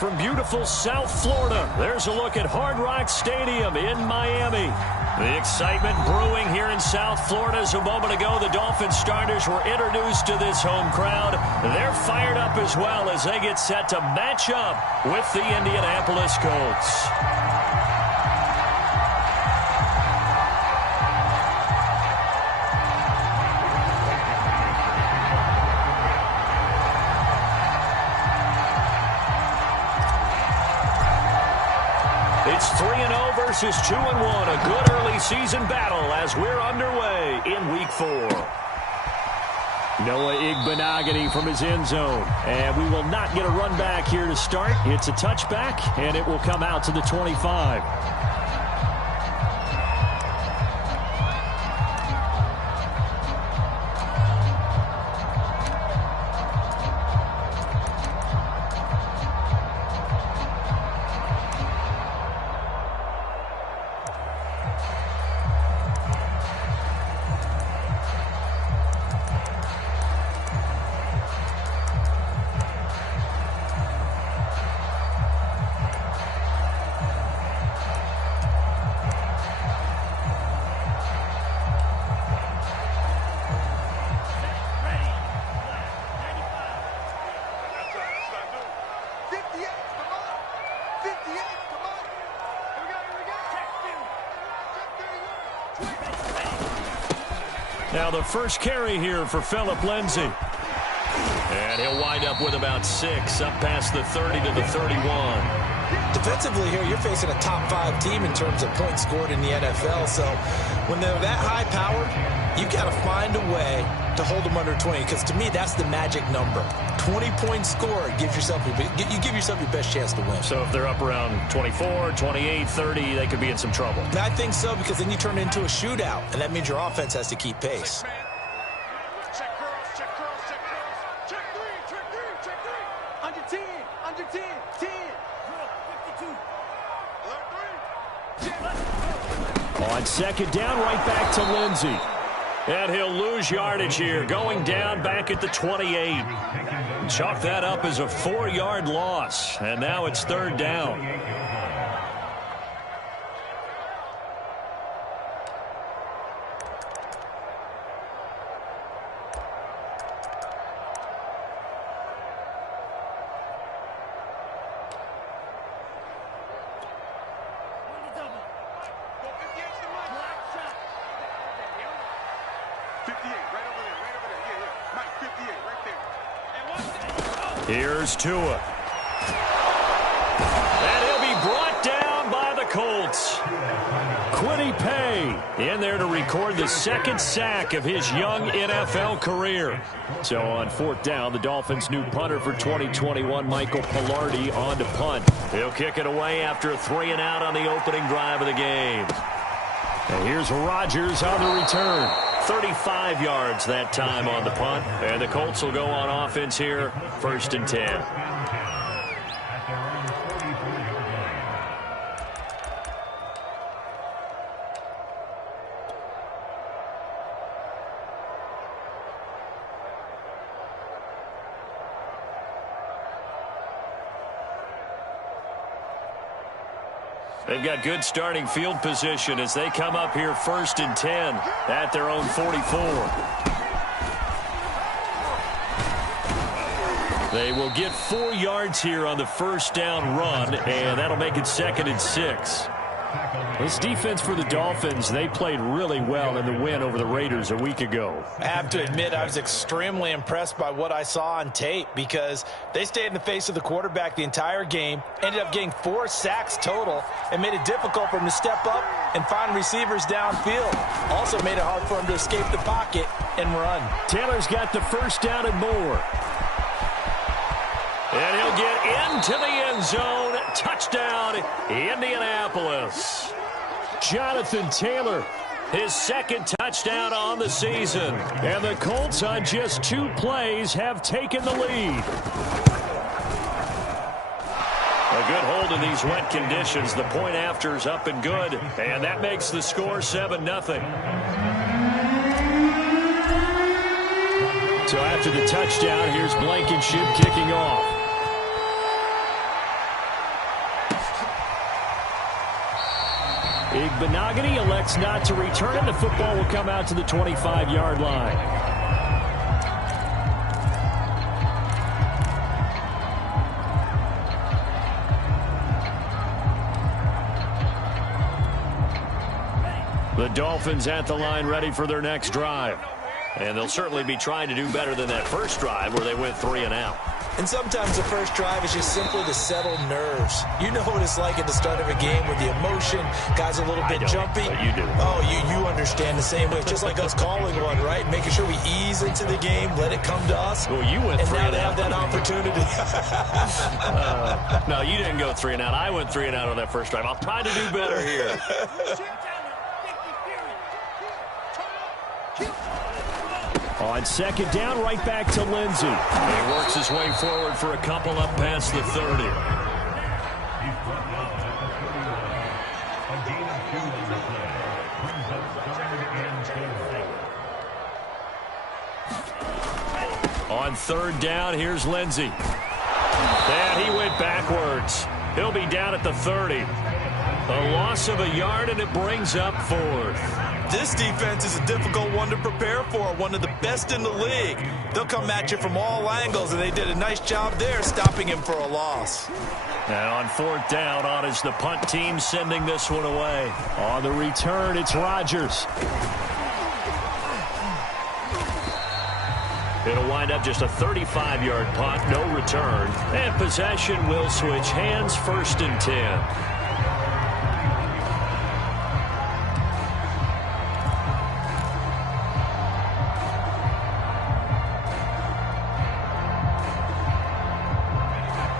from beautiful South Florida, there's a look at Hard Rock Stadium in Miami. The excitement brewing here in South Florida as a moment ago. The Dolphins starters were introduced to this home crowd. They're fired up as well as they get set to match up with the Indianapolis Colts. It's 3-0 versus 2-1. A good early season battle as we're underway in Week 4. Noah Igbenogany from his end zone. And we will not get a run back here to start. It's a touchback, and it will come out to the 25. Now the first carry here for Phillip Lindsay. And he'll wind up with about 6, up past the 30 to the 31. Defensively here, you're facing a top 5 team in terms of points scored in the NFL. So when they're that high powered, you've got to find a way to hold them under 20. Because to me, that's the magic number. 20 points scored gives yourself you give yourself your best chance to win. So if they're up around 24, 28, 30, they could be in some trouble. And I think so, because then you turn it into a shootout, and that means your offense has to keep pace. Check curls, check curls, check curls. Check 3, check 3, check 3. Under 10, under 10, 10. 52. On second down, right back to Lindsay. And he'll lose yardage here, going down back at the 28. Chalk that up as a 4-yard loss, and now it's third down. Here's Tua. And he'll be brought down by the Colts. Quiddy Pay in there to record the second sack of his young NFL career. So on fourth down, the Dolphins' new punter for 2021, Michael Palardy, on to punt. He'll kick it away after a 3-and-out on the opening drive of the game. And here's Rodgers on the return. 35 yards that time on the punt. And the Colts will go on offense here, 1st and 10. They've got good starting field position as they come up here 1st and 10 at their own 44. They will get 4 yards here on the first down run, and that'll make it 2nd and 6. This defense for the Dolphins, they played really well in the win over the Raiders a week ago. I have to admit, I was extremely impressed by what I saw on tape, because they stayed in the face of the quarterback the entire game, ended up getting 4 sacks total, and made it difficult for him to step up and find receivers downfield. Also made it hard for him to escape the pocket and run. Taylor's got the first down and more. And he'll get into the end zone. Touchdown, Indianapolis. Jonathan Taylor, his second touchdown on the season. And the Colts, on just 2 plays, have taken the lead. A good hold in these wet conditions. The point after is up and good. And that makes the score 7-0. So after the touchdown, here's Blankenship kicking off. Igbenogany elects not to return it. The football will come out to the 25-yard line. The Dolphins at the line ready for their next drive. And they'll certainly be trying to do better than that first drive where they went 3 and out. And sometimes the first drive is just simply to settle nerves. You know what it's like at the start of a game with the emotion. Guys a little bit jumpy. But you do. Oh, you understand the same way. It's just like us calling one, right? Making sure we ease into the game, let it come to us. Well, you went 3 and out. And now they have that opportunity. No, you didn't go 3 and out. I went 3 and out on that first drive. I'll try to do better here. On second down, right back to Lindsey. He works his way forward for a couple up past the 30. On third down, here's Lindsey. And he went backwards. He'll be down at the 30. A loss of a yard, and it brings up 4th. This defense is a difficult one to prepare for, one of the best in the league. They'll come at you from all angles, and they did a nice job there stopping him for a loss. And on 4th down, on is the punt team sending this one away. On the return, it's Rodgers. It'll wind up just a 35-yard punt, no return. And possession will switch hands, 1st and 10.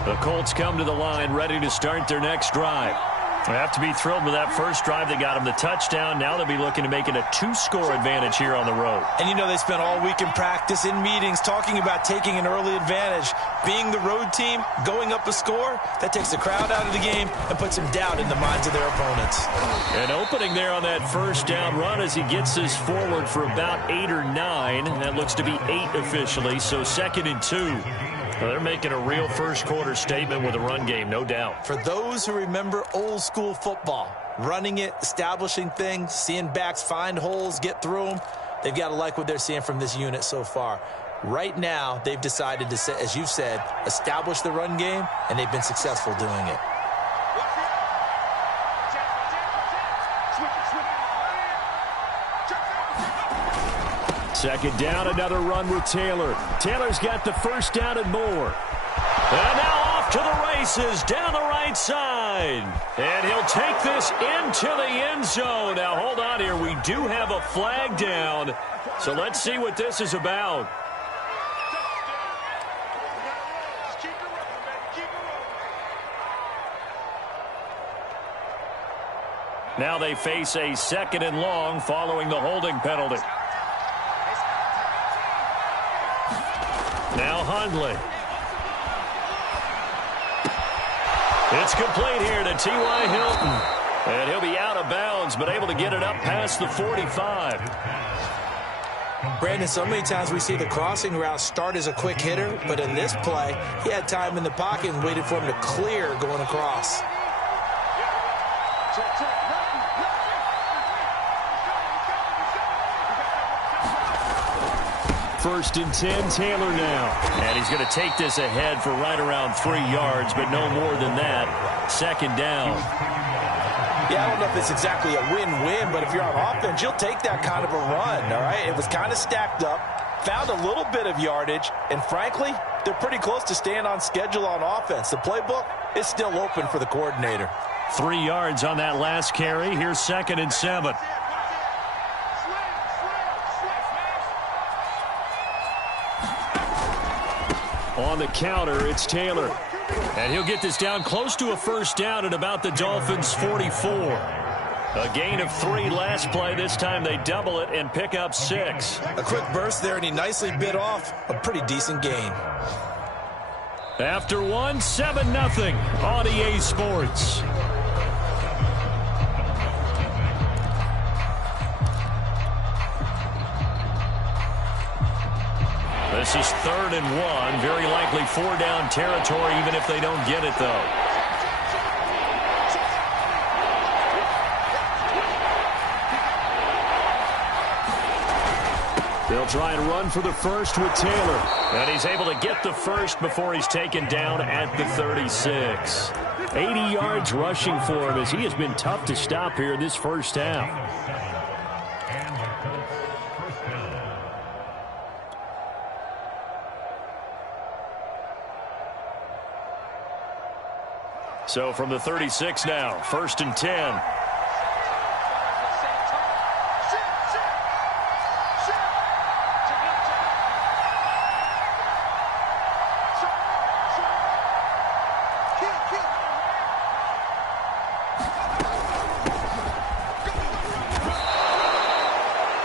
The Colts come to the line ready to start their next drive. They have to be thrilled with that first drive. They got them the touchdown. Now they'll be looking to make it a 2-score advantage here on the road. And you know they spent all week in practice, in meetings, talking about taking an early advantage. Being the road team, going up a score, that takes the crowd out of the game and puts some doubt in the minds of their opponents. An opening there on that first down run as he gets this forward for about 8 or 9. That looks to be 8 officially, so 2nd and 2. Well, they're making a real first-quarter statement with a run game, no doubt. For those who remember old-school football, running it, establishing things, seeing backs find holes, get through them, they've got to like what they're seeing from this unit so far. Right now, they've decided to, as you've said, establish the run game, and they've been successful doing it. Second down, another run with Taylor. Taylor's got the first down and more. And now off to the races down the right side. And he'll take this into the end zone. Now, hold on here. We do have a flag down. So let's see what this is about. Now they face a 2nd and long following the holding penalty. Now Hundley. It's complete here to T.Y. Hilton. And he'll be out of bounds, but able to get it up past the 45. Brandon, so many times we see the crossing route start as a quick hitter, but in this play, he had time in the pocket and waited for him to clear going across. First and 10, Taylor now. And he's going to take this ahead for right around 3 yards, but no more than that. 2nd down. Yeah, I don't know if it's exactly a win-win, but if you're on offense, you'll take that kind of a run, all right? It was kind of stacked up, found a little bit of yardage, and frankly, they're pretty close to staying on schedule on offense. The playbook is still open for the coordinator. 3 yards on that last carry. Here's 2nd and 7. On the counter, it's Taylor. And he'll get this down close to a first down at about the Dolphins' 44. A gain of 3 last play. This time they double it and pick up 6. A quick burst there, and he nicely bit off a pretty decent gain. After 1, 7-0 on EA Sports. This is 3rd and 1. Very likely 4-down territory, even if they don't get it, though. They'll try and run for the first with Taylor. And he's able to get the first before he's taken down at the 36. 80 yards rushing for him as he has been tough to stop here this first half. So from the 36 now, 1st and 10.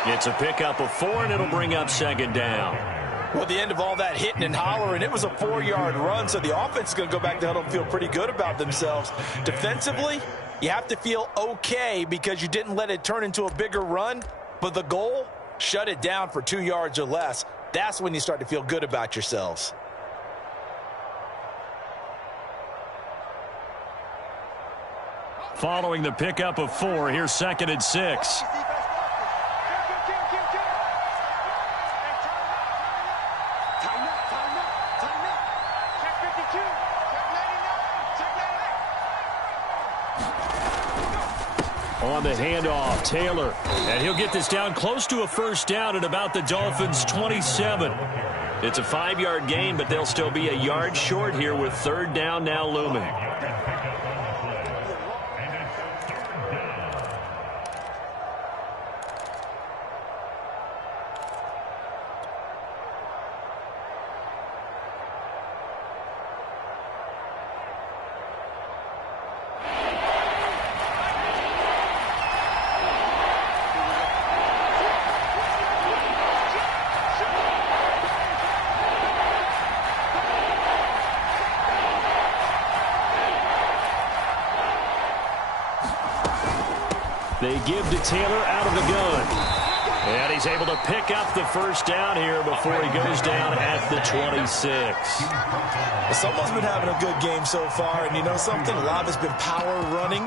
It's a pickup of 4, and it'll bring up 2nd down. Well, at the end of all that hitting and hollering, it was a 4-yard run, so the offense is going to go back to huddle and feel pretty good about themselves. Defensively, you have to feel okay because you didn't let it turn into a bigger run, but the goal, shut it down for 2 yards or less. That's when you start to feel good about yourselves. Following the pickup of 4, here's 2nd and 6. On the handoff, Taylor. And he'll get this down close to a 1st down at about the Dolphins' 27. It's a 5-yard gain, but they'll still be a yard short here with 3rd down now looming. They give to Taylor out of the gun. And he's able to pick up the 1st down here before he goes down at the 26. Someone's been having a good game so far, and you know something? A lot of it's been power running.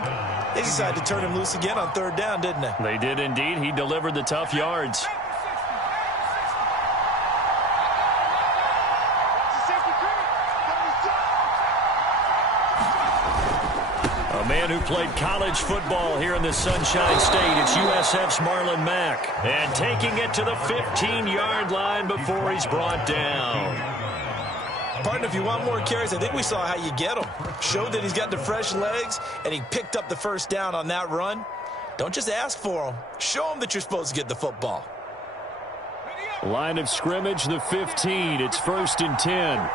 They decided to turn him loose again on 3rd down, didn't they? They did indeed. He delivered the tough yards. A man who played college football here in the Sunshine State. It's USF's Marlon Mack. And taking it to the 15-yard line before he's brought down. Partner, if you want more carries, I think we saw how you get them. Showed that he's got the fresh legs, and he picked up the 1st down on that run. Don't just ask for them. Show them that you're supposed to get the football. Line of scrimmage, the 15. It's 1st and 10.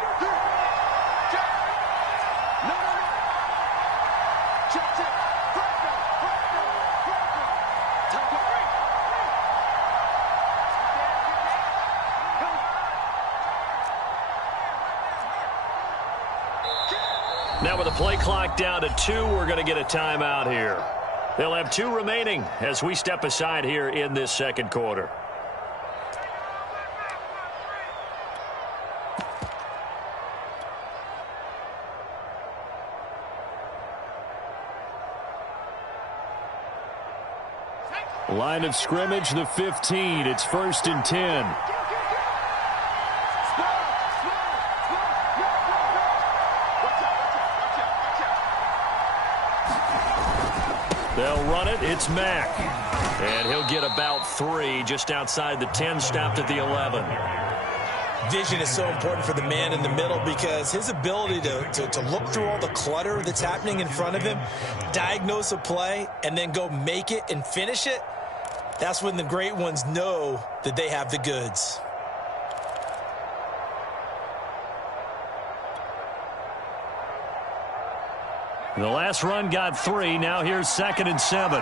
Now with the play clock down to 2, we're going to get a timeout here. They'll have 2 remaining as we step aside here in this 2nd quarter. Line of scrimmage, the 15. It's 1st and 10. They'll run it. It's Mack. And he'll get about 3 just outside the 10, stopped at the 11. Vision is so important for the man in the middle because his ability to look through all the clutter that's happening in front of him, diagnose a play, and then go make it and finish it, that's when the great ones know that they have the goods. The last run got 3. Now here's 2nd and 7.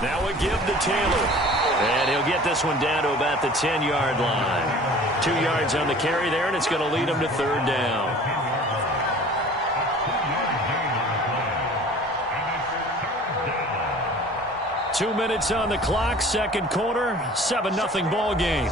Now a give to Taylor. And he'll get this one down to about the 10-yard line. 2 yards on the carry there, and it's going to lead him to 3rd down. Two minutes on the clock, 2nd quarter, 7-0 ball game.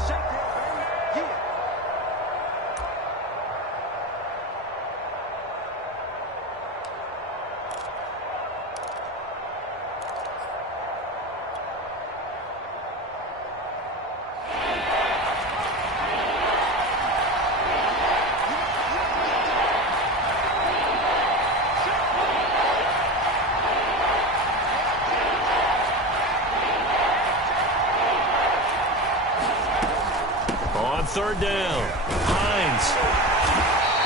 third down. Hines.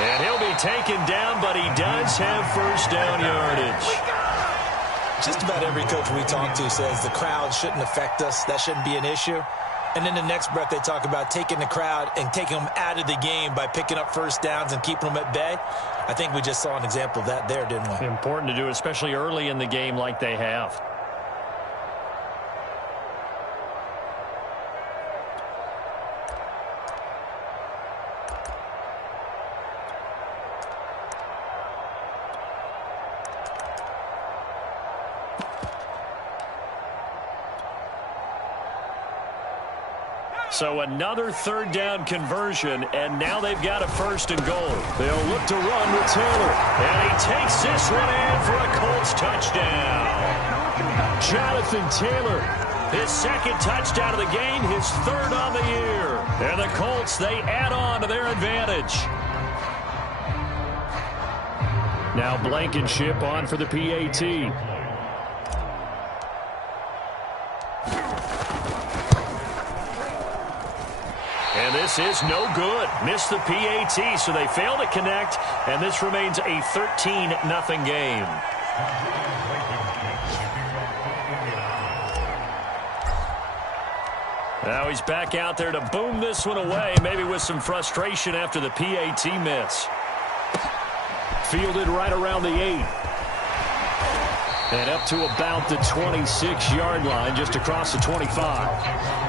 And he'll be taken down, but he does have first down yardage. Just about every coach we talk to says the crowd shouldn't affect us. That shouldn't be an issue. And then the next breath they talk about taking the crowd and taking them out of the game by picking up first downs and keeping them at bay. I think we just saw an example of that there, didn't we? Important to do, especially early in the game like they have. So another third down conversion, and now they've got a first and goal. They'll look to run with Taylor. And he takes this one in for a Colts touchdown. Jonathan Taylor, his second touchdown of the game, his third on the year. And the Colts, they add on to their advantage. Now Blankenship on for the PAT. And this is no good. Missed the PAT, so they fail to connect, and this remains a 13-0 game. Now he's back out there to boom this one away, maybe with some frustration after the PAT miss. Fielded right around the 8. And up to about the 26-yard line, just across the 25.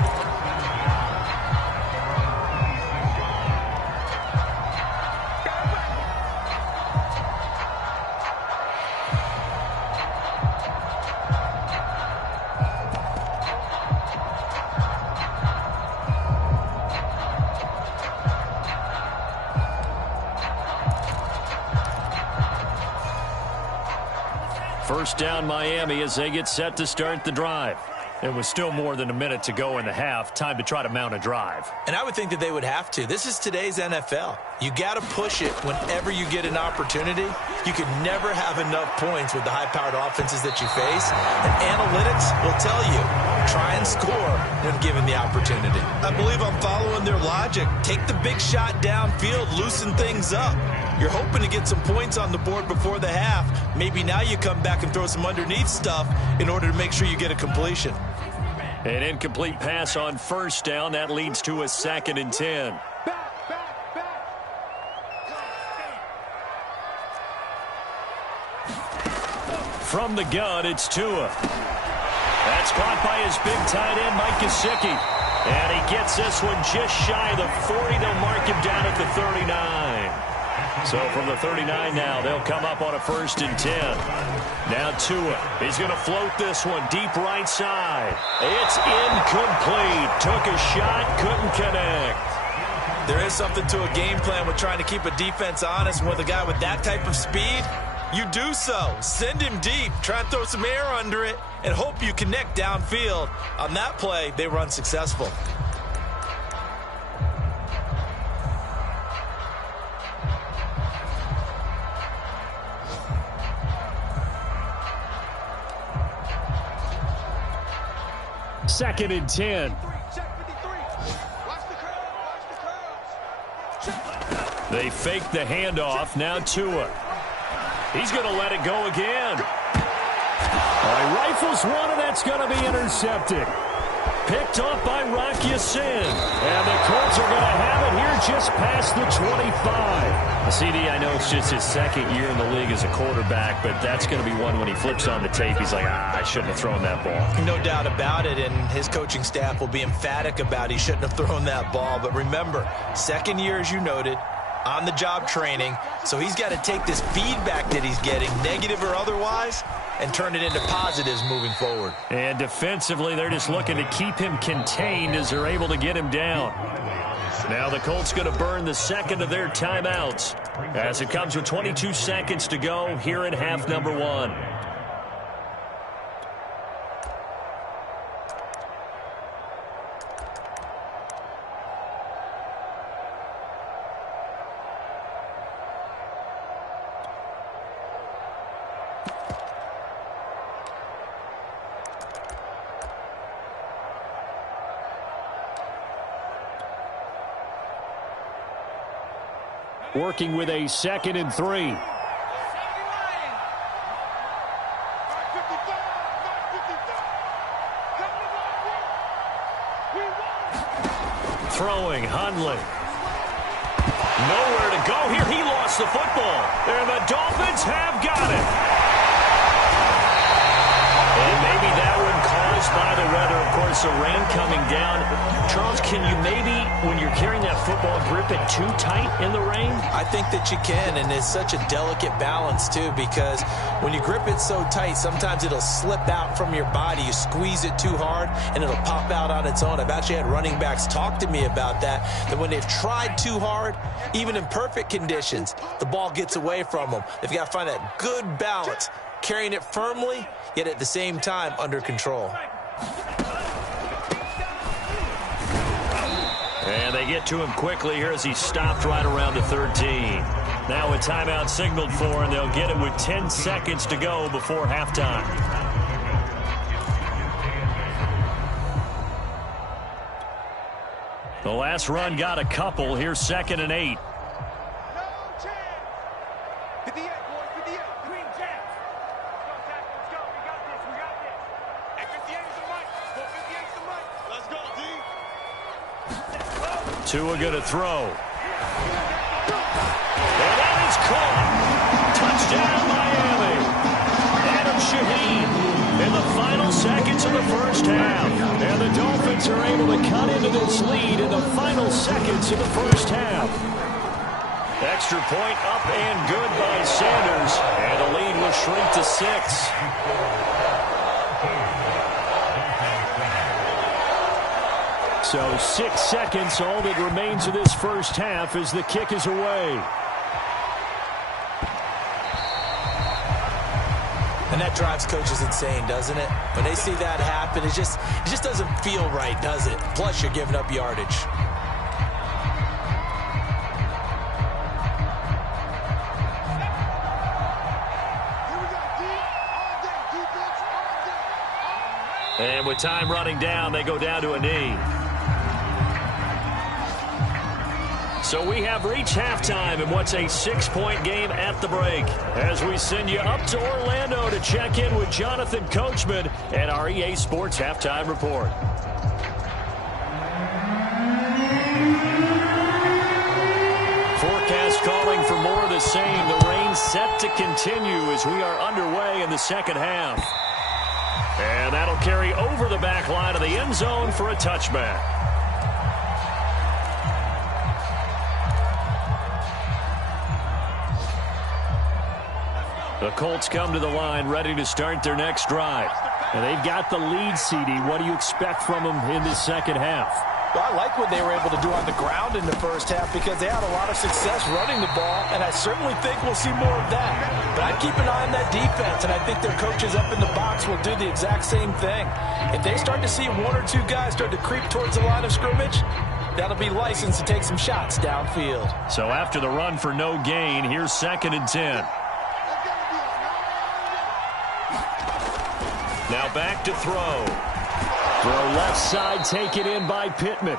First down Miami as they get set to start the drive. It was still more than a minute to go in the half. Time to try to mount a drive. And I would think that they would have to. This is today's NFL. You got to push it whenever you get an opportunity. You can never have enough points with the high-powered offenses that you face. And analytics will tell you, try and score when given the opportunity. I believe I'm following their logic. Take the big shot downfield, loosen things up. You're hoping to get some points on the board before the half. Maybe now you come back and throw some underneath stuff in order to make sure you get a completion. An incomplete pass on first down. That leads to a 2nd and 10. From the gun, it's Tua. That's caught by his big tight end, Mike Gesicki. And he gets this one just shy of the 40. They'll mark him down at the 39. So from the 39 now, they'll come up on a 1st and 10. Now Tua. He's going to float this one deep right side. It's incomplete. Took a shot, couldn't connect. There is something to a game plan with trying to keep a defense honest. With a guy with that type of speed, you do so. Send him deep. Try and throw some air under it and hope you connect downfield. On that play, they run successful. Second and 10. They fake the handoff. Now Tua. He's going to let it go again. Rifles one, and that's going to be intercepted. Picked up by Rocky Sin. And the Colts are going to have it here just past the 25. CD, I know it's just his 2nd year in the league as a quarterback, but that's going to be one when he flips on the tape. He's like, I shouldn't have thrown that ball. No doubt about it, and his coaching staff will be emphatic about he shouldn't have thrown that ball. But remember, 2nd year, as you noted, on-the-job training, so he's got to take this feedback that he's getting, negative or otherwise, and turn it into positives moving forward. And defensively, they're just looking to keep him contained as they're able to get him down. Now the Colts going to burn the 2nd of their timeouts as it comes with 22 seconds to go here in half number 1. working with a 2nd and 3. Throwing, Hundley. Nowhere to go here. He lost the football. And the Dolphins have got it. And maybe that one caused by the weather. Of course, the rain coming down. Charles, can you maybe, when you're carrying that football, grip it too tight in the rain? I think that you can, and it's such a delicate balance, too, because when you grip it so tight, sometimes it'll slip out from your body. You squeeze it too hard, and it'll pop out on its own. I've actually had running backs talk to me about that when they've tried too hard, even in perfect conditions, the ball gets away from them. They've got to find that good balance, carrying it firmly, yet at the same time under control. And they get to him quickly here as he stopped right around the 13. Now a timeout signaled for, and they'll get it with 10 seconds to go before halftime. The last run got a couple. Here's 2nd and 8. Tua going to throw. And that is caught. Touchdown, Miami. Adam Shaheen in the final seconds of the first half. And the Dolphins are able to cut into this lead in the final seconds of the first half. Extra point up and good by Sanders. And the lead will shrink to 6. So 6 seconds, all that remains of this first half as the kick is away. And that drives coaches insane, doesn't it? When they see that happen, it just doesn't feel right, does it? Plus, you're giving up yardage. And with time running down, they go down to a knee. So we have reached halftime in what's a 6-point game at the break. As we send you up to Orlando to check in with Jonathan Coachman at our EA Sports Halftime Report. Forecast calling for more of the same. The rain set to continue as we are underway in the second half. And that'll carry over the back line of the end zone for a touchback. The Colts come to the line ready to start their next drive. And they've got the lead, CD. What do you expect from them in this second half? Well, I like what they were able to do on the ground in the first half because they had a lot of success running the ball, and I certainly think we'll see more of that. But I'd keep an eye on that defense, and I think their coaches up in the box will do the exact same thing. If they start to see one or two guys start to creep towards the line of scrimmage, that'll be licensed to take some shots downfield. So after the run for no gain, here's 2nd and 10. Now back to throw. Throw left side, taken in by Pittman.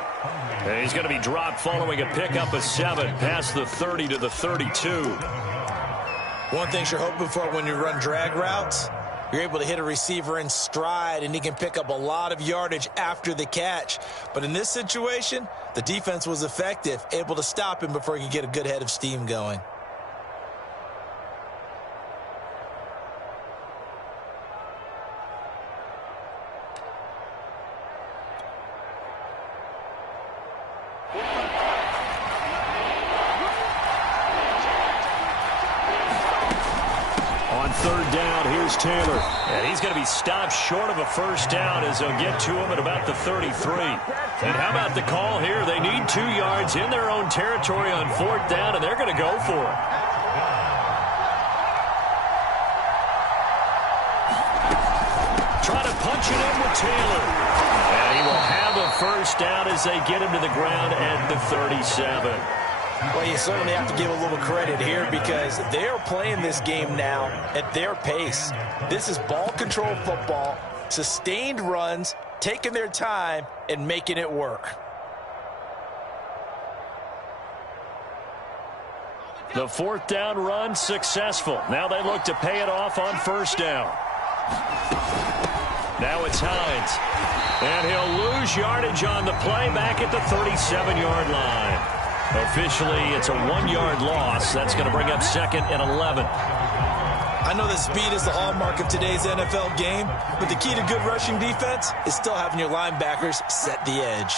And he's going to be dropped following a pickup of 7 past the 30 to the 32. One thing you're hoping for when you run drag routes, you're able to hit a receiver in stride, and he can pick up a lot of yardage after the catch. But in this situation, the defense was effective, able to stop him before he could get a good head of steam going. Taylor, and he's going to be stopped short of a first down as they'll get to him at about the 33. And how about the call here? They need 2 yards in their own territory on 4th down, and they're going to go for it. Try to punch it in with Taylor. And he will have a first down as they get him to the ground at the 37. Well, you certainly have to give a little credit here because they are playing this game now at their pace. This is ball control football, sustained runs, taking their time, and making it work. The fourth down run successful. Now they look to pay it off on first down. Now it's Hines. And he'll lose yardage on the play back at the 37-yard line. Officially, it's a 1-yard loss. That's going to bring up 2nd and 11. I know that speed is the hallmark of today's NFL game, but the key to good rushing defense is still having your linebackers set the edge.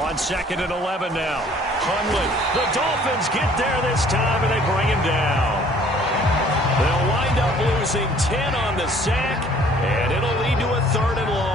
On 2nd and 11 now. Hundley. The Dolphins get there this time, and they bring him down. They'll wind up losing 10 on the sack, and it'll lead to a 3rd and long.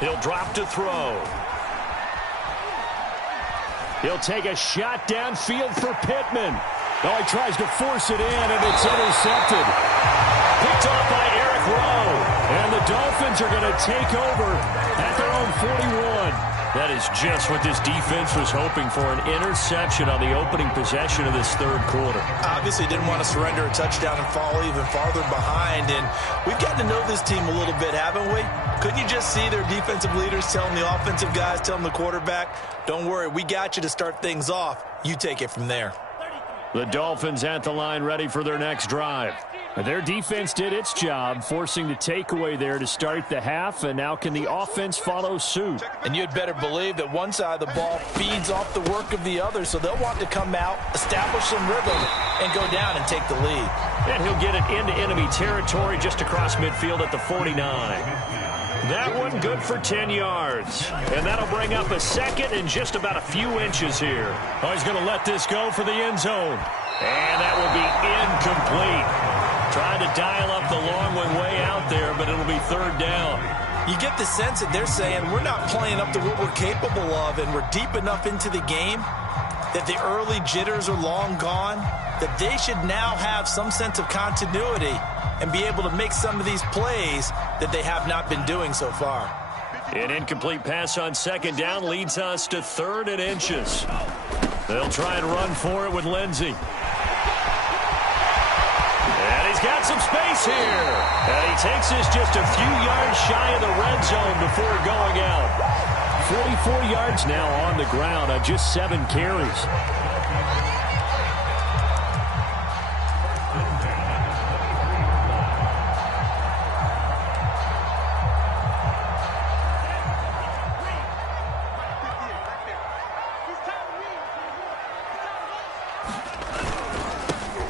He'll drop to throw. He'll take a shot downfield for Pittman. Oh, he tries to force it in, and it's intercepted. Picked off by Eric Rowe. And the Dolphins are going to take over at their own 41. That is just what this defense was hoping for, an interception on the opening possession of this third quarter. Obviously didn't want to surrender a touchdown and fall even farther behind, and we've gotten to know this team a little bit, haven't we? Couldn't you just see their defensive leaders telling the offensive guys, telling the quarterback, don't worry, we got you to start things off. You take it from there. The Dolphins at the line ready for their next drive. Their defense did its job, forcing the takeaway there to start the half, and now can the offense follow suit? And you'd better believe that one side of the ball feeds off the work of the other, so they'll want to come out, establish some rhythm, and go down and take the lead. And he'll get it into enemy territory just across midfield at the 49. That one good for 10 yards. And that'll bring up a 2nd and just about a few inches here. Oh, he's going to let this go for the end zone. And that will be incomplete. Trying to dial up the long one way out there, but it'll be 3rd down. You get the sense that they're saying we're not playing up to what we're capable of, and we're deep enough into the game that the early jitters are long gone, that they should now have some sense of continuity and be able to make some of these plays that they have not been doing so far. An incomplete pass on 2nd down leads us to 3rd and inches. They'll try and run for it with Lindsey. And he's got some space here. And he takes this just a few yards shy of the red zone before going out. 44 yards now on the ground on just 7 carries.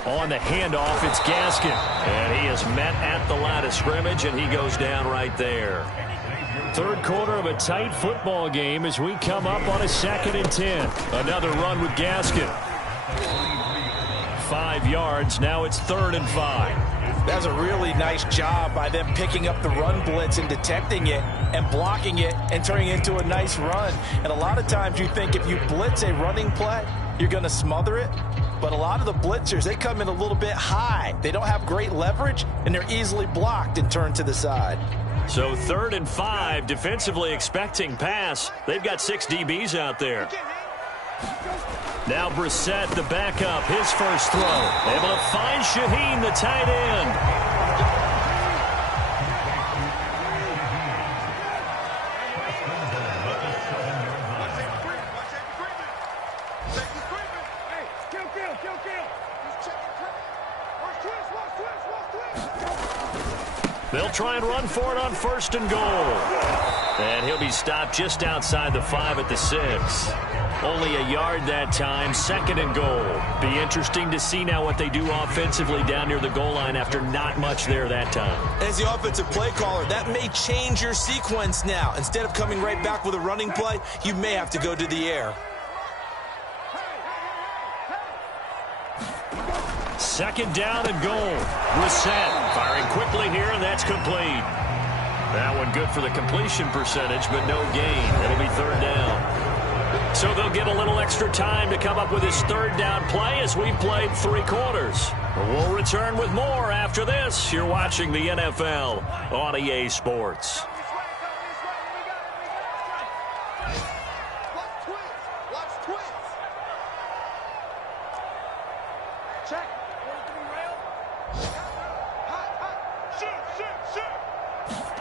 On the handoff, it's Gaskin. And he is met at the line of scrimmage, and he goes down right there. Third quarter of a tight football game as we come up on a 2nd and 10. Another run with Gaskin. 5 yards. Now it's 3rd and 5. That's a really nice job by them picking up the run blitz and detecting it and blocking it and turning it into a nice run. And a lot of times you think if you blitz a running play, you're going to smother it. But a lot of the blitzers, they come in a little bit high. They don't have great leverage, and they're easily blocked and turned to the side. So 3rd and 5, defensively expecting pass. They've got 6 DBs out there. Now Brissett, the backup, his first throw. Able to find Shaheen, the tight end. They'll try and run for it on 1st and goal. And he'll be stopped just outside the 5 at the 6. Only a yard that time, 2nd and goal. Be interesting to see now what they do offensively down near the goal line after not much there that time. As the offensive play caller, that may change your sequence now. Instead of coming right back with a running play, you may have to go to the air. second down and goal. Brissett firing quickly here, and that's complete. That one good for the completion percentage, but no gain. It'll be third down. So they'll get a little extra time to come up with his third down play as we've played 3 quarters. We'll return with more after this. You're watching the NFL on EA Sports.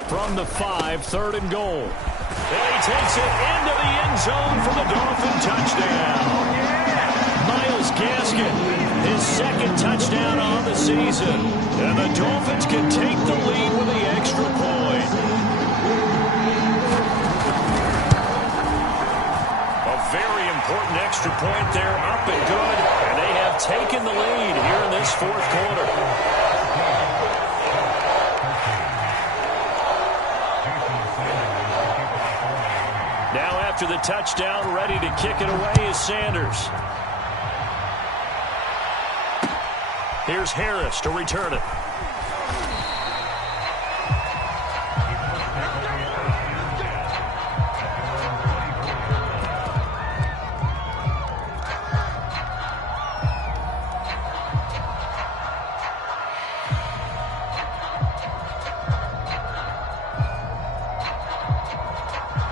From the 5, third and goal. And he takes it into the end zone for the Dolphin touchdown. Myles Gaskin, his second touchdown on the season. And the Dolphins can take the lead with the extra point. A very important extra point there, up and good. And they have taken the lead here in this fourth quarter. Now after the touchdown, ready to kick it away is Sanders. Here's Harris to return it.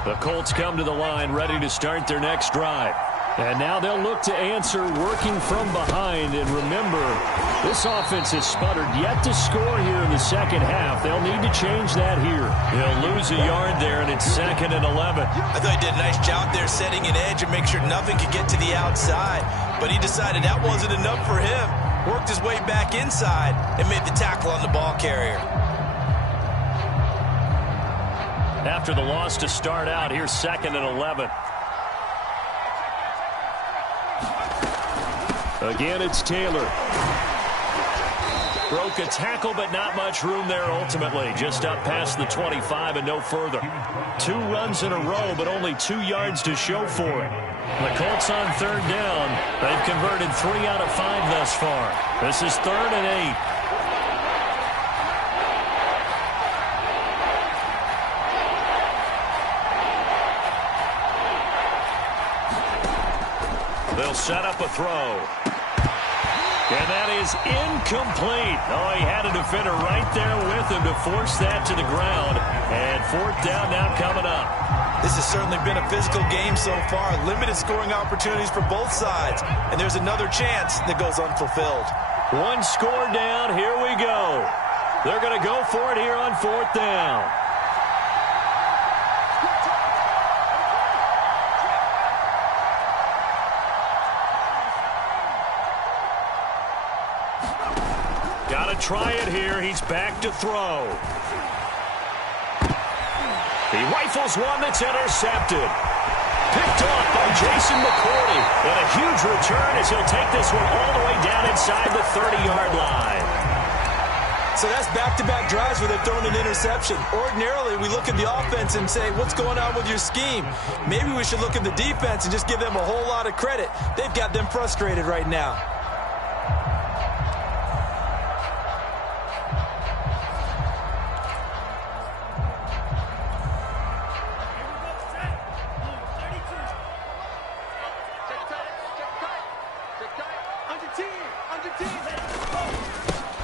The Colts come to the line, ready to start their next drive. And now they'll look to answer working from behind. And remember, this offense has sputtered yet to score here in the second half. They'll need to change that here. He'll lose a yard there, and it's 2nd and 11. I thought he did a nice job there setting an edge and make sure nothing could get to the outside. But he decided that wasn't enough for him. Worked his way back inside and made the tackle on the ball carrier. After the loss to start out, here's 2nd and 11. Again, it's Taylor. Broke a tackle, but not much room there ultimately. Just up past the 25 and no further. 2 runs in a row, but only 2 yards to show for it. The Colts on third down. They've converted 3 out of 5 thus far. This is 3rd and 8. They'll set up a throw. And that is incomplete. Oh, he had a defender right there with him to force that to the ground. And 4th down now coming up. This has certainly been a physical game so far. Limited scoring opportunities for both sides. And there's another chance that goes unfulfilled. 1 score down. Here we go. They're going to go for it here on 4th down. Got to try it here. He's back to throw. He rifles one that's intercepted. Picked off by Jason McCourty. And a huge return as he'll take this one all the way down inside the 30-yard line. So that's back-to-back drives where they've thrown an interception. Ordinarily, we look at the offense and say, what's going on with your scheme? Maybe we should look at the defense and just give them a whole lot of credit. They've got them frustrated right now.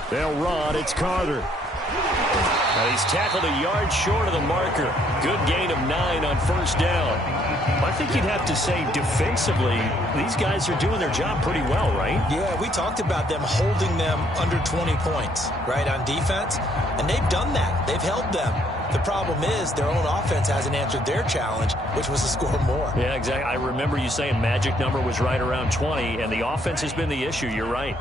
They'll run. It's Carter. Now he's tackled a yard short of the marker. Good gain of 9 on 1st down. I think you'd have to say defensively, these guys are doing their job pretty well, right? Yeah, we talked about them holding them under 20 points, right, on defense. And they've done that. They've held them. The problem is their own offense hasn't answered their challenge, which was to score more. Yeah, exactly. I remember you saying magic number was right around 20, and the offense has been the issue. You're right.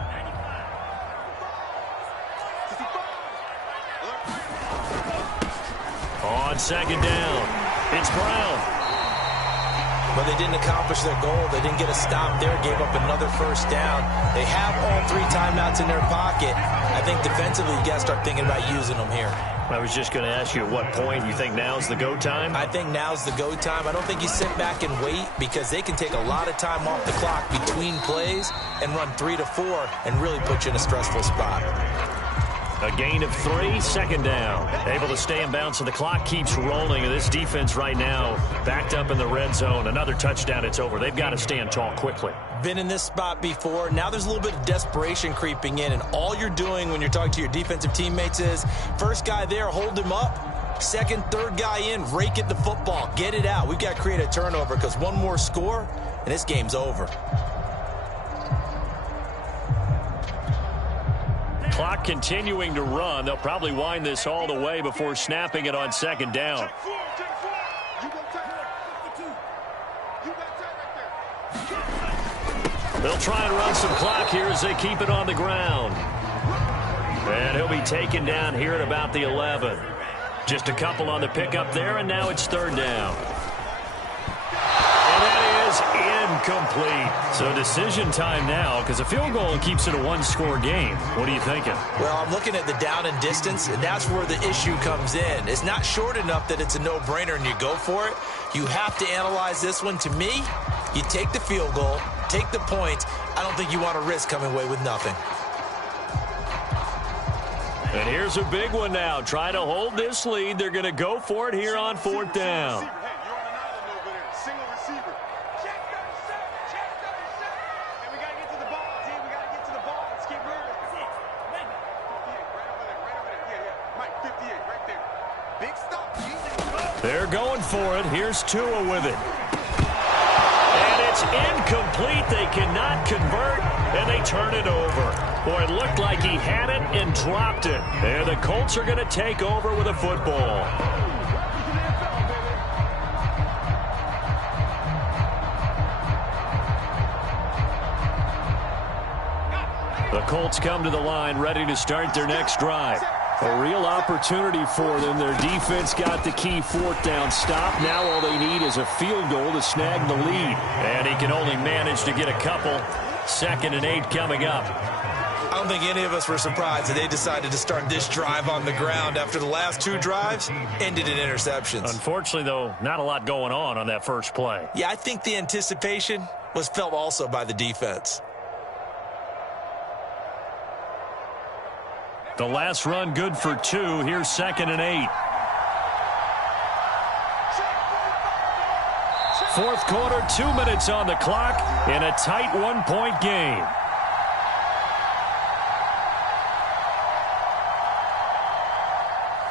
On 2nd down, it's Brown. but they didn't accomplish their goal. They didn't get a stop there, gave up another first down. They have all 3 timeouts in their pocket. I think defensively, you got to start thinking about using them here. I was just going to ask you at what point you think now's the go time? I think now's the go time. I don't think you sit back and wait, because they can take a lot of time off the clock between plays and run 3 to 4 and really put you in a stressful spot. A gain of 3, second down. Able to stay in bounds, so the clock keeps rolling. And this defense right now backed up in the red zone. Another touchdown, it's over. They've got to stand tall quickly. Been in this spot before. Now there's a little bit of desperation creeping in, and all you're doing when you're talking to your defensive teammates is, first guy there, hold him up. Second, third guy in, rake at the football. Get it out. We've got to create a turnover, because one more score, and this game's over. Clock continuing to run. They'll probably wind this all the way before snapping it on second down. They'll try and run some clock here as they keep it on the ground. And he'll be taken down here at about the 11. Just a couple on the pickup there, and now it's third down. And that is incomplete. So decision time now, because a field goal keeps it a one-score game. What are you thinking? Well, I'm looking at the down and distance, and that's where the issue comes in. It's not short enough that it's a no-brainer and you go for it. You have to analyze this one. To me, you take the field goal, take the points. I don't think you want to risk coming away with nothing. And here's a big one now. Trying to hold this lead. They're going to go for it here on fourth down. They're going for it. Here's Tua with it. And it's incomplete. They cannot convert, and they turn it over. Boy, it looked like he had it and dropped it. And the Colts are going to take over with a football. The Colts come to the line, ready to start their next drive. A real opportunity for them. Their defense got the key fourth down stop. Now all they need is a field goal to snag the lead. And he can only manage to get a couple. 2nd and 8 coming up. I don't think any of us were surprised that they decided to start this drive on the ground after the last 2 drives ended in interceptions. Unfortunately, though, not a lot going on that first play. Yeah, I think the anticipation was felt also by the defense. The last run good for 2. Here's 2nd and 8. Fourth quarter, 2 minutes on the clock in a tight 1-point game.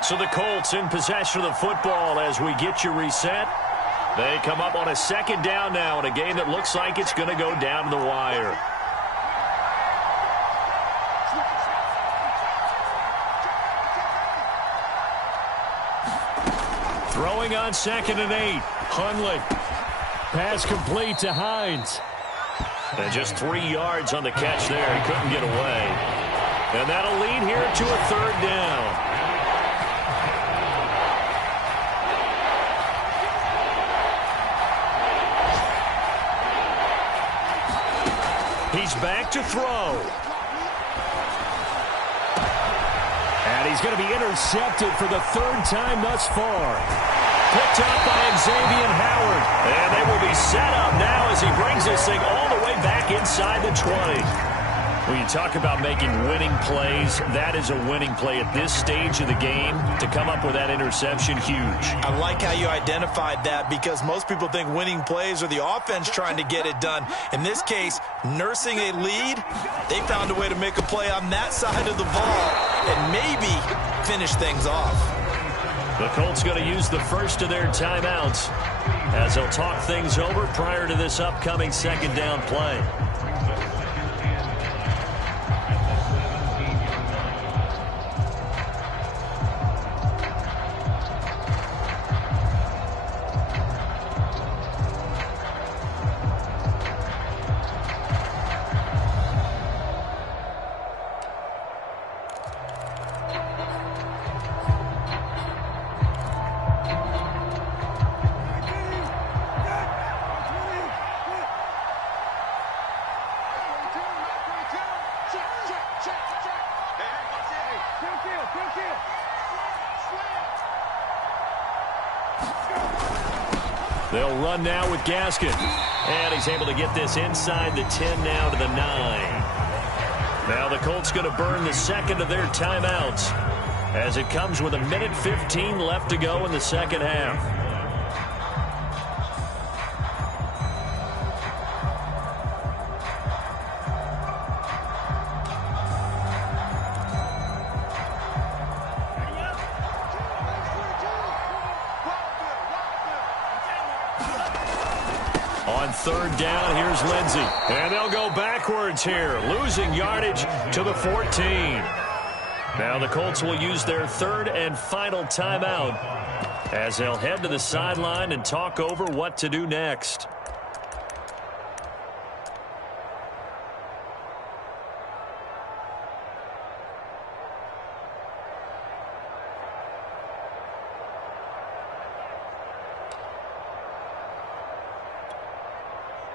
So the Colts in possession of the football as we get you reset. They come up on a 2nd down now in a game that looks like it's going to go down to the wire. Throwing on 2nd and 8. Hundley. Pass complete to Hines. And just 3 yards on the catch there. He couldn't get away. And that'll lead here to a 3rd down. He's back to throw. And he's going to be intercepted for the 3rd time thus far. Picked up by Xavier Howard. And they will be set up now as he brings this thing all the way back inside the 20. When you talk about making winning plays, that is a winning play at this stage of the game. To come up with that interception, huge. I like how you identified that, because most people think winning plays are the offense trying to get it done. In this case, nursing a lead, they found a way to make a play on that side of the ball and maybe finish things off. The Colts going to use the first of their timeouts as they'll talk things over prior to this upcoming 2nd down play. They'll run now with Gaskin. And he's able to get this inside the 10 now to the 9. Now the Colts going to burn the second of their timeouts as it comes with 1:15 left to go in the second half. On third down, here's Lindsey. And they'll go backwards here, losing yardage to the 14. Now the Colts will use their third and final timeout as they'll head to the sideline and talk over what to do next.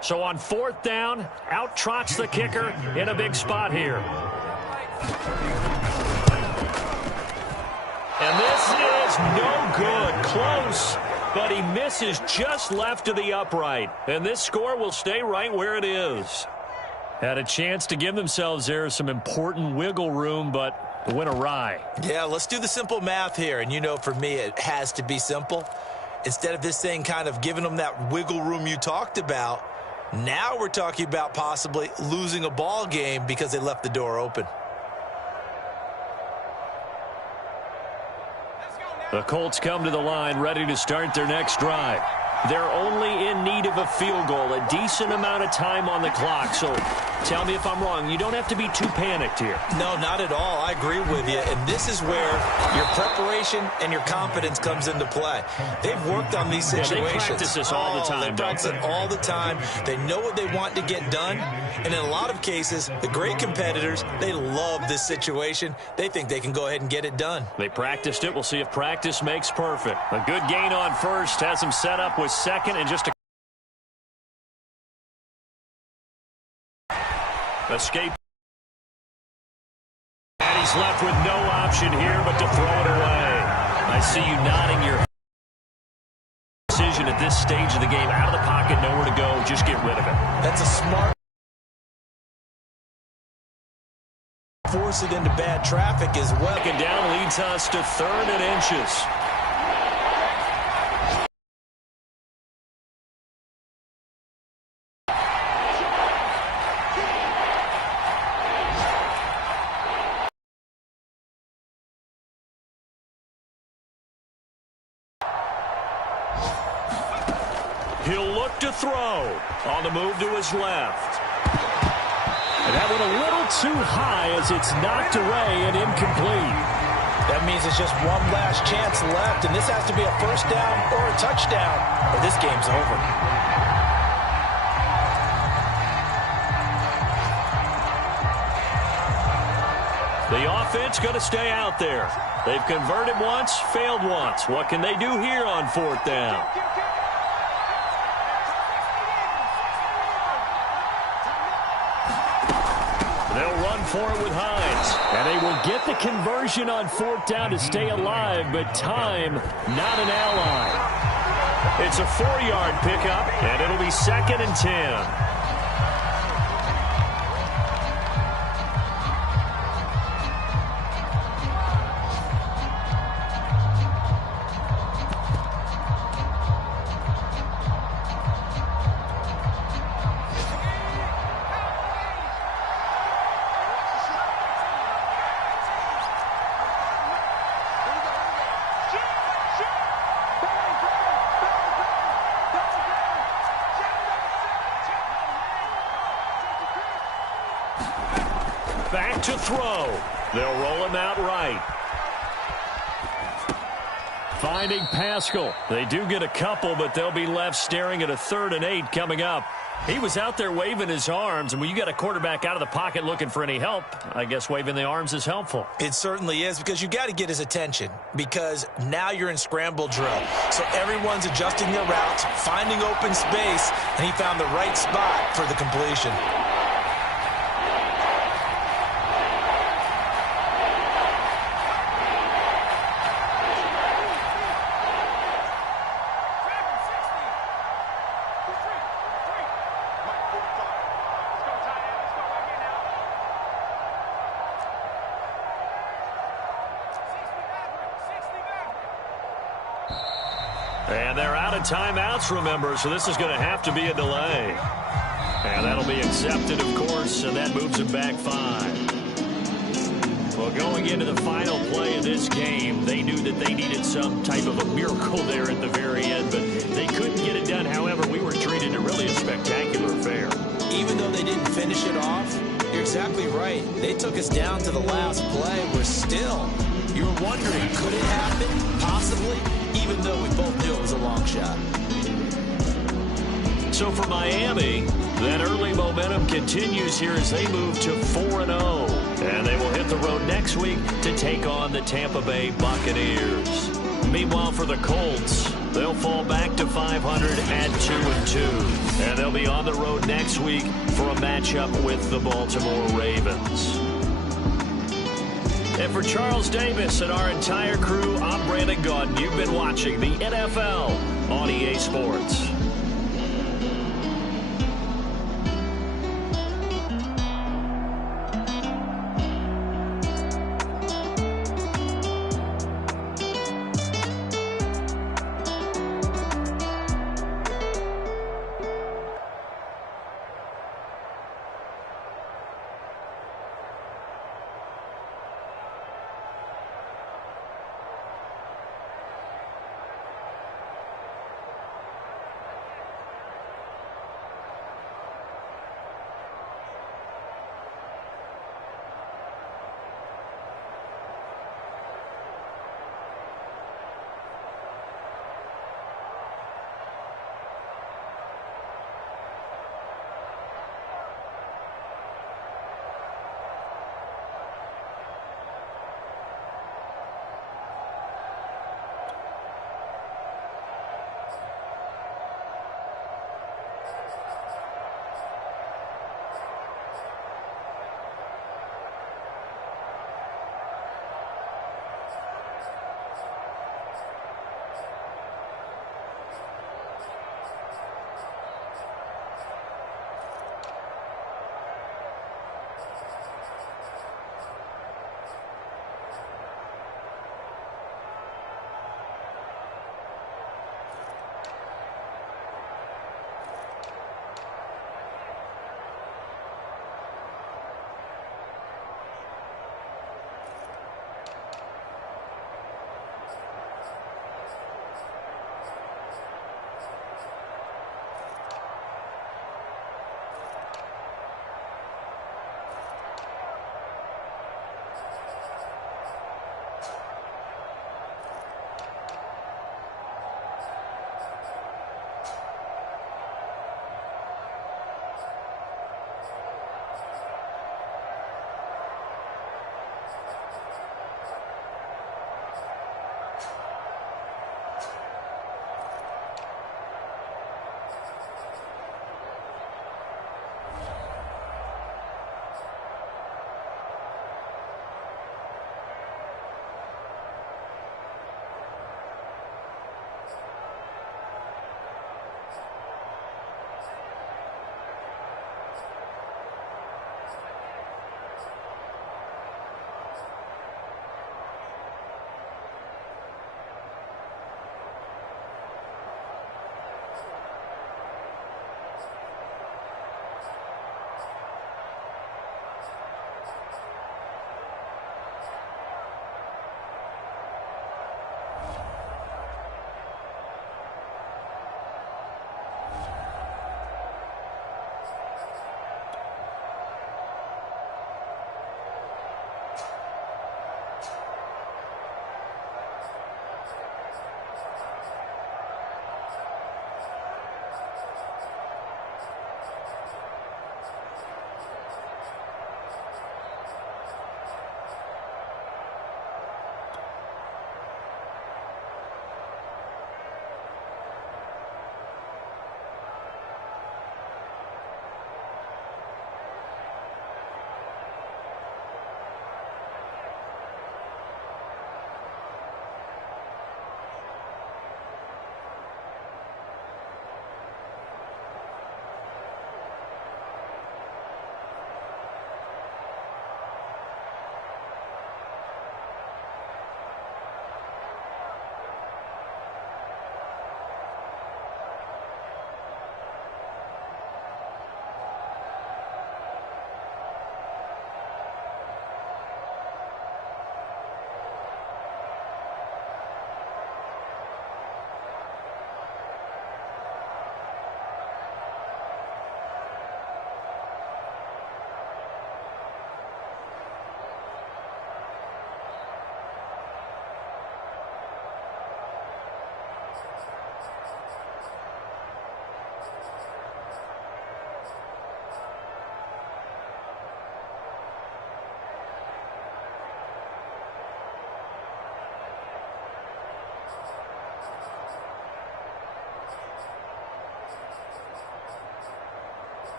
So on fourth down, out trots the kicker in a big spot here. And this is no good. Close, but he misses just left to the upright. And this score will stay right where it is. Had a chance to give themselves there some important wiggle room, but it went awry. Yeah, let's do the simple math here. And you know, for me, it has to be simple. Instead of this thing kind of giving them that wiggle room you talked about, now we're talking about possibly losing a ball game because they left the door open. The Colts come to the line ready to start their next drive. They're only in need of a field goal, a decent amount of time on the clock. So tell me if I'm wrong. You don't have to be too panicked here. No, not at all. I agree with you. And this is where your preparation and your confidence comes into play. They've worked on these situations. Yeah, they practice this all the time. They practice it all the time. They know what they want to get done. And in a lot of cases, the great competitors, they love this situation. They think they can go ahead and get it done. They practiced it. We'll see if practice makes perfect. A good gain on first has them set up with second and just a escape. And he's left with no option here but to throw it away. I see you nodding your decision at this stage of the game. Out of the pocket, nowhere to go. Just get rid of it. That's a smart. Force it into bad traffic as well. Second down leads us to third and inches. He'll look to throw. On the move to his left. And that went a little too high as it's knocked away and incomplete. That means it's just one last chance left, and this has to be a first down or a touchdown, or this game's over. The offense going to stay out there. They've converted once, failed once. What can they do here on fourth down? They'll run for it with Hines. And they will get the conversion on fourth down to stay alive, but time, not an ally. It's a 4-yard pickup, and it'll be 2nd and 10. Back to throw. They'll roll him out right. Finding Pascal. They do get a couple, but they'll be left staring at a 3rd and 8 coming up. He was out there waving his arms, and when you got a quarterback out of the pocket looking for any help, I guess waving the arms is helpful. It certainly is, because you got to get his attention, because now you're in scramble drill. So everyone's adjusting their routes, finding open space, and he found the right spot for the completion. And they're out of timeouts, remember, so this is going to have to be a delay. And that'll be accepted, of course, and that moves them back 5. Well, going into the final play of this game, they knew that they needed some type of a miracle there at the very end, but they couldn't get it done. However, we were treated to really a spectacular affair. Even though they didn't finish it off, you're exactly right. They took us down to the last play. We're still, you were wondering, could it happen? Possibly, even though we both knew it was a long shot. So for Miami, that early momentum continues here as they move to 4-0. And they will hit the road next week to take on the Tampa Bay Buccaneers. Meanwhile, for the Colts, they'll fall back to 500 at 2-2. And they'll be on the road next week for a matchup with the Baltimore Ravens. And for Charles Davis and our entire crew, I'm Brandon Gaudin. You've been watching the NFL on EA Sports.